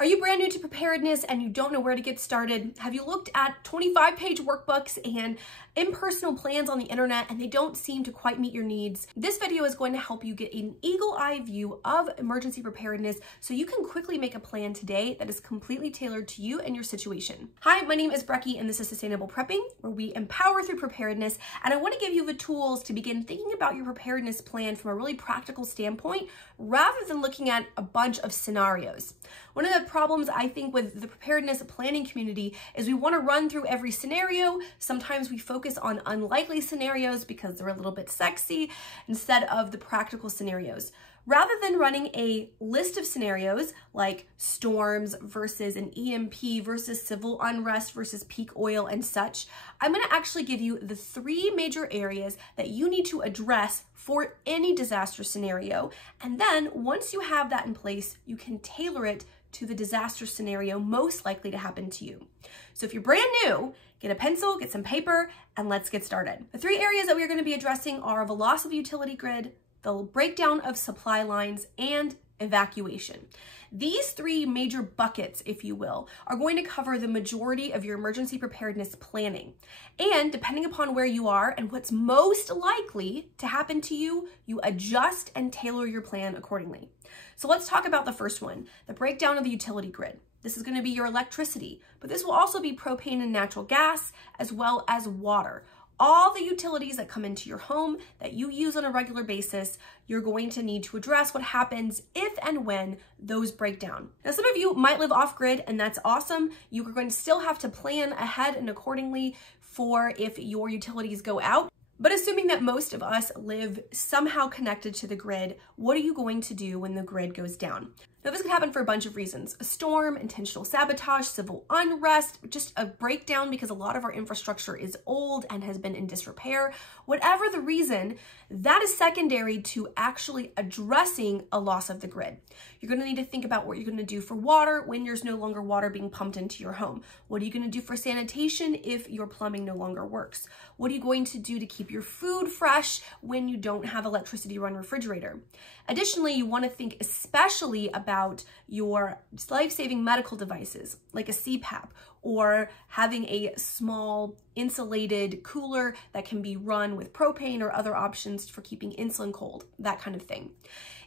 Are you brand new to preparedness and you don't know where to get started? Have you looked at 25-page workbooks and impersonal plans on the internet and they don't seem to quite meet your needs? This video is going to help you get an eagle-eye view of emergency preparedness so you can quickly make a plan today that is completely tailored to you and your situation. Hi, my name is Brecky and this is Sustainable Prepping, where we empower through preparedness, and I want to give you the tools to begin thinking about your preparedness plan from a really practical standpoint rather than looking at a bunch of scenarios. One of the problems I think with the preparedness planning community is we want to run through every scenario. Sometimes we focus on unlikely scenarios because they're a little bit sexy instead of the practical scenarios. Rather than running a list of scenarios like storms versus an EMP versus civil unrest versus peak oil and such, I'm going to actually give you the 3 major areas that you need to address for any disaster scenario. And then once you have that in place, you can tailor it to the disaster scenario most likely to happen to you. So if you're brand new, get a pencil, get some paper, and let's get started. The 3 areas that we're going to be addressing are the loss of utility grid, the breakdown of supply lines, and evacuation. These 3 major buckets, if you will, are going to cover the majority of your emergency preparedness planning. And depending upon where you are and what's most likely to happen to you, you adjust and tailor your plan accordingly. So let's talk about the first one, the breakdown of the utility grid. This is going to be your electricity, but this will also be propane and natural gas, as well as water. All the utilities that come into your home that you use on a regular basis, you're going to need to address what happens if and when those break down. Now, some of you might live off grid, and that's awesome. You are going to still have to plan ahead and accordingly for if your utilities go out. But assuming that most of us live somehow connected to the grid, what are you going to do when the grid goes down? Now, this could happen for a bunch of reasons: a storm, intentional sabotage, civil unrest, just a breakdown because a lot of our infrastructure is old and has been in disrepair. Whatever the reason, that is secondary to actually addressing a loss of the grid. You're going to need to think about what you're going to do for water when there's no longer water being pumped into your home. What are you going to do for sanitation if your plumbing no longer works? What are you going to do to keep your food fresh when you don't have electricity to run a refrigerator? Additionally, you want to think especially about your life-saving medical devices like a CPAP, or having a small insulated cooler that can be run with propane or other options for keeping insulin cold, that kind of thing.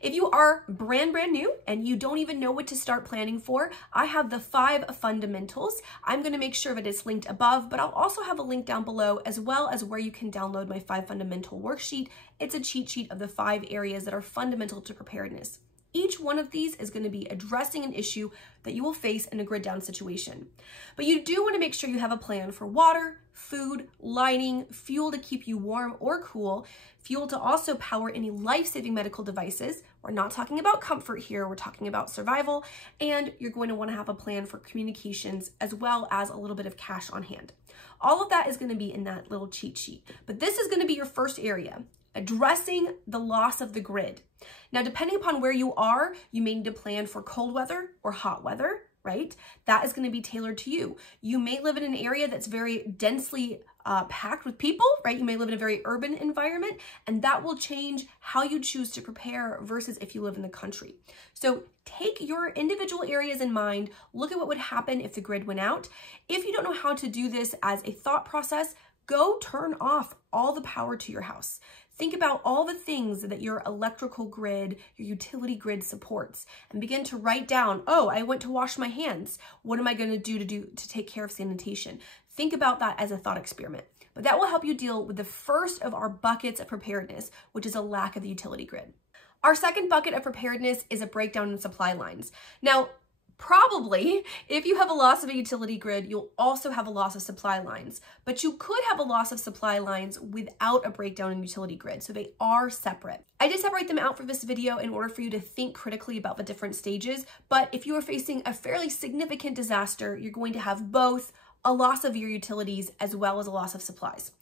If you are brand new and you don't even know what to start planning for, I have the 5 fundamentals. I'm going to make sure that it's linked above, but I'll also have a link down below, as well as where you can download my 5 fundamental worksheet. It's a cheat sheet of the 5 areas that are fundamental to preparedness. Each one of these is going to be addressing an issue that you will face in a grid down situation. But you do want to make sure you have a plan for water, food, lighting, fuel to keep you warm or cool, fuel to also power any life-saving medical devices. We're not talking about comfort here, we're talking about survival, and you're going to want to have a plan for communications as well as a little bit of cash on hand. All of that is going to be in that little cheat sheet. But this is going to be your first area, addressing the loss of the grid. Now, depending upon where you are, you may need to plan for cold weather or hot weather, right? That is going to be tailored to you. You may live in an area that's very densely packed with people, right? You may live in a very urban environment, and that will change how you choose to prepare versus if you live in the country. So take your individual areas in mind, look at what would happen if the grid went out. If you don't know how to do this as a thought process, go turn off all the power to your house. Think about all the things that your electrical grid, your utility grid supports, and begin to write down, oh, I went to wash my hands. What am I going to do to take care of sanitation? Think about that as a thought experiment. But that will help you deal with the first of our buckets of preparedness, which is a lack of the utility grid. Our second bucket of preparedness is a breakdown in supply lines. Now, probably, if you have a loss of a utility grid, you'll also have a loss of supply lines, but you could have a loss of supply lines without a breakdown in utility grid, so they are separate. I did separate them out for this video in order for you to think critically about the different stages, but if you are facing a fairly significant disaster, you're going to have both a loss of your utilities as well as a loss of supplies.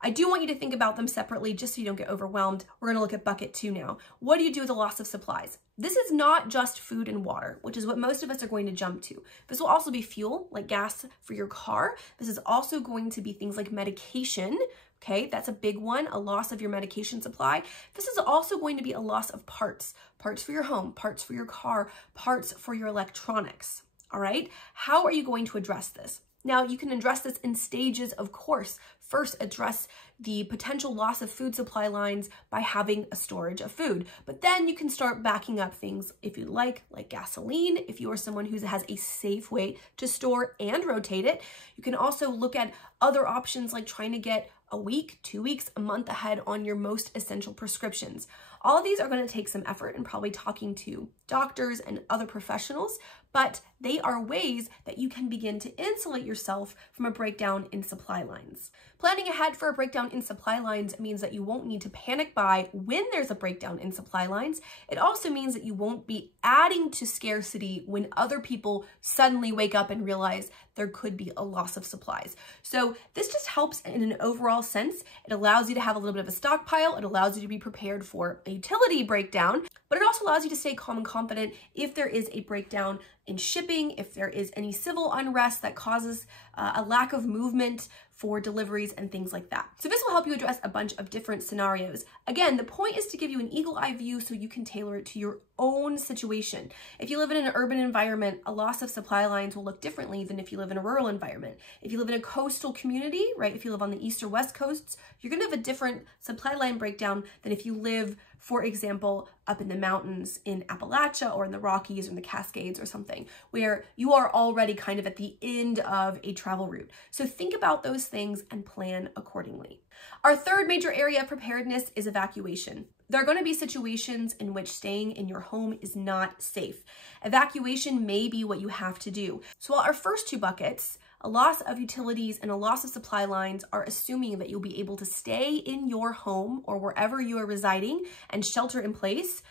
I do want you to think about them separately just so you don't get overwhelmed. We're going to look at bucket 2 now. What do you do with the loss of supplies? This is not just food and water, which is what most of us are going to jump to. This will also be fuel, like gas for your car. This is also going to be things like medication. Okay, that's a big one, a loss of your medication supply. This is also going to be a loss of parts for your home, parts for your car, parts for your electronics. all right? How are you going to address this? Now, you can address this in stages, of course. First, address the potential loss of food supply lines by having a storage of food. But then you can start backing up things if you like gasoline, if you are someone who has a safe way to store and rotate it. You can also look at other options like trying to get a week, 2 weeks, a month ahead on your most essential prescriptions. All of these are going to take some effort and probably talking to doctors and other professionals, but they are ways that you can begin to insulate yourself from a breakdown in supply lines. Planning ahead for a breakdown in supply lines means that you won't need to panic buy when there's a breakdown in supply lines. It also means that you won't be adding to scarcity when other people suddenly wake up and realize there could be a loss of supplies. So this just helps in an overall sense. It allows you to have a little bit of a stockpile. It allows you to be prepared for a utility breakdown, but it also allows you to stay calm and confident if there is a breakdown in shipping, if there is any civil unrest that causes a lack of movement for deliveries and things like that. So this will help you address a bunch of different scenarios. Again, the point is to give you an eagle eye view so you can tailor it to your own situation. If you live in an urban environment, a loss of supply lines will look differently than if you live in a rural environment. If you live in a coastal community, right, if you live on the east or west coasts, you're gonna have a different supply line breakdown than if you live, for example, up in the mountains in Appalachia or in the Rockies or in the Cascades or something, where you are already kind of at the end of a travel route. So think about those things and plan accordingly. Our third major area of preparedness is evacuation. There are going to be situations in which staying in your home is not safe. Evacuation may be what you have to do. So while our first two buckets, a loss of utilities and a loss of supply lines, are assuming that you'll be able to stay in your home or wherever you are residing and shelter in place,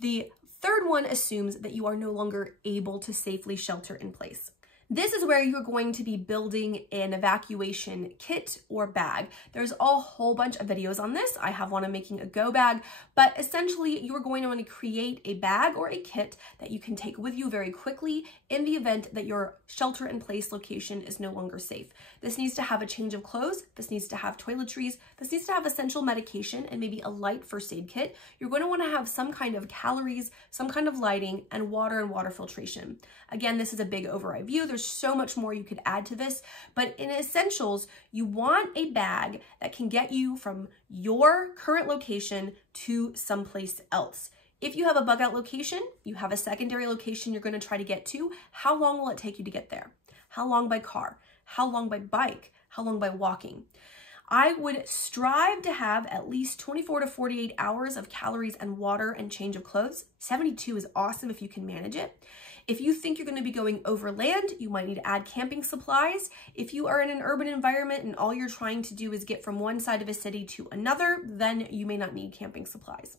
the third one assumes that you are no longer able to safely shelter in place. This is where you're going to be building an evacuation kit or bag. There's a whole bunch of videos on this. I have one on making a go bag, but essentially you are going to want to create a bag or a kit that you can take with you very quickly in the event that your shelter in place location is no longer safe. This needs to have a change of clothes. This needs to have toiletries. This needs to have essential medication and maybe a light first aid kit. You're going to want to have some kind of calories, some kind of lighting, and water filtration. Again, this is a big overall view. There's so much more you could add to this, but in essentials, you want a bag that can get you from your current location to someplace else. If you have a bug out location, you have a secondary location you're going to try to get to, how long will it take you to get there? How long by car? How long by bike? How long by walking? I would strive to have at least 24 to 48 hours of calories and water and change of clothes. 72 is awesome if you can manage it. If you think you're going to be going overland, you might need to add camping supplies. If you are in an urban environment and all you're trying to do is get from one side of a city to another, then you may not need camping supplies.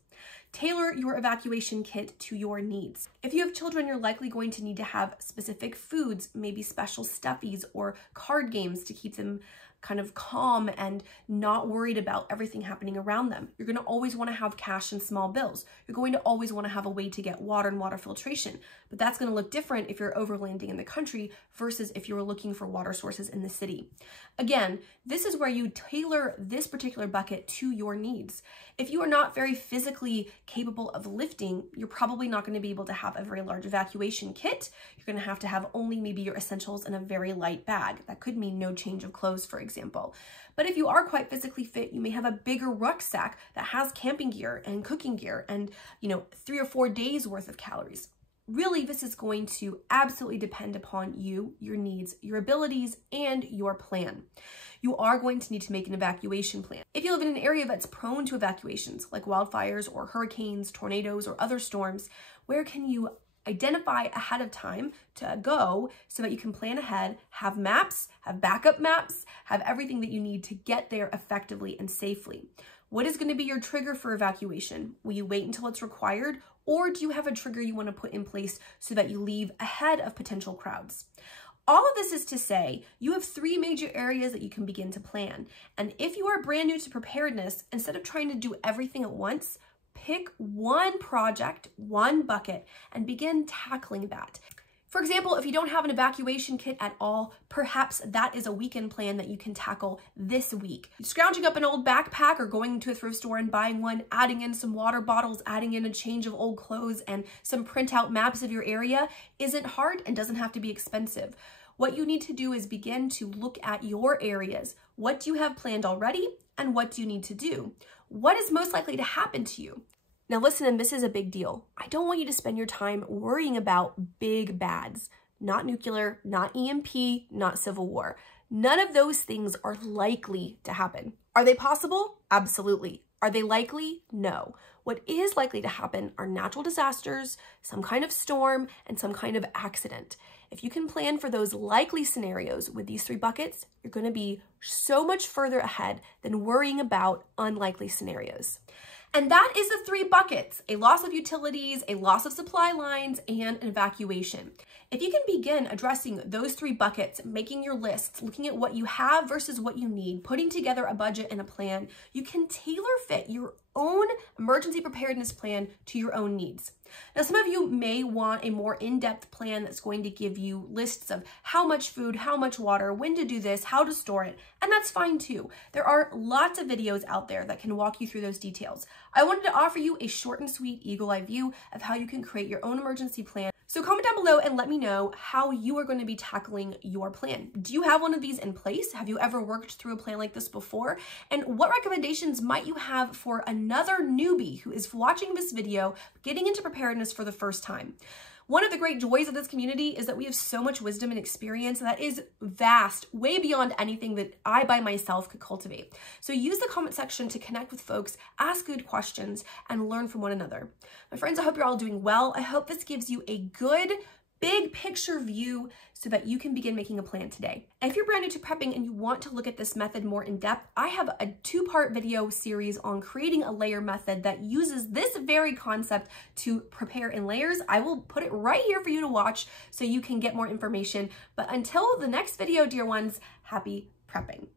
Tailor your evacuation kit to your needs. If you have children, you're likely going to need to have specific foods, maybe special stuffies or card games to keep them kind of calm and not worried about everything happening around them. You're going to always want to have cash and small bills. You're going to always want to have a way to get water and water filtration, but that's going to look different if you're overlanding in the country versus if you were looking for water sources in the city. Again, this is where you tailor this particular bucket to your needs. If you are not very physically capable of lifting, you're probably not going to be able to have a very large evacuation kit. You're going to have only maybe your essentials in a very light bag. That could mean no change of clothes, for example. But if you are quite physically fit, you may have a bigger rucksack that has camping gear and cooking gear and, 3 or 4 days worth of calories. Really, this is going to absolutely depend upon you, your needs, your abilities, and your plan. You are going to need to make an evacuation plan. If you live in an area that's prone to evacuations, like wildfires or hurricanes, tornadoes, or other storms, where can you identify ahead of time to go so that you can plan ahead, have maps, have backup maps, have everything that you need to get there effectively and safely? What is going to be your trigger for evacuation? Will you wait until it's required, or do you have a trigger you want to put in place so that you leave ahead of potential crowds? All of this is to say, you have 3 major areas that you can begin to plan. And if you are brand new to preparedness, instead of trying to do everything at once, pick one project, one bucket, and begin tackling that. For example, if you don't have an evacuation kit at all, perhaps that is a weekend plan that you can tackle this week. Scrounging up an old backpack or going to a thrift store and buying one, adding in some water bottles, adding in a change of old clothes and some printout maps of your area isn't hard and doesn't have to be expensive. What you need to do is begin to look at your areas. What do you have planned already and what do you need to do? What is most likely to happen to you? Now listen, and this is a big deal. I don't want you to spend your time worrying about big bads, not nuclear, not EMP, not civil war. None of those things are likely to happen. Are they possible? Absolutely. Are they likely? No. What is likely to happen are natural disasters, some kind of storm, and some kind of accident. If you can plan for those likely scenarios with these 3 buckets, you're going to be so much further ahead than worrying about unlikely scenarios. And that is the 3 buckets: a loss of utilities, a loss of supply lines, and an evacuation. If you can begin addressing those 3 buckets, making your lists, looking at what you have versus what you need, putting together a budget and a plan, you can tailor fit your own emergency preparedness plan to your own needs. Now, some of you may want a more in-depth plan that's going to give you lists of how much food, how much water, when to do this, how to store it, and that's fine too. There are lots of videos out there that can walk you through those details. I wanted to offer you a short and sweet eagle-eye view of how you can create your own emergency plan. So comment down below and let me know how you are going to be tackling your plan. Do you have one of these in place? Have you ever worked through a plan like this before? And what recommendations might you have for another newbie who is watching this video, getting into preparedness for the first time? One of the great joys of this community is that we have so much wisdom and experience that is vast, way beyond anything that I by myself could cultivate. So use the comment section to connect with folks, ask good questions, and learn from one another. My friends, I hope you're all doing well. I hope this gives you a good, big picture view so that you can begin making a plan today. And if you're brand new to prepping and you want to look at this method more in depth, I have a 2-part video series on creating a layer method that uses this very concept to prepare in layers. I will put it right here for you to watch so you can get more information. But until the next video, dear ones, happy prepping.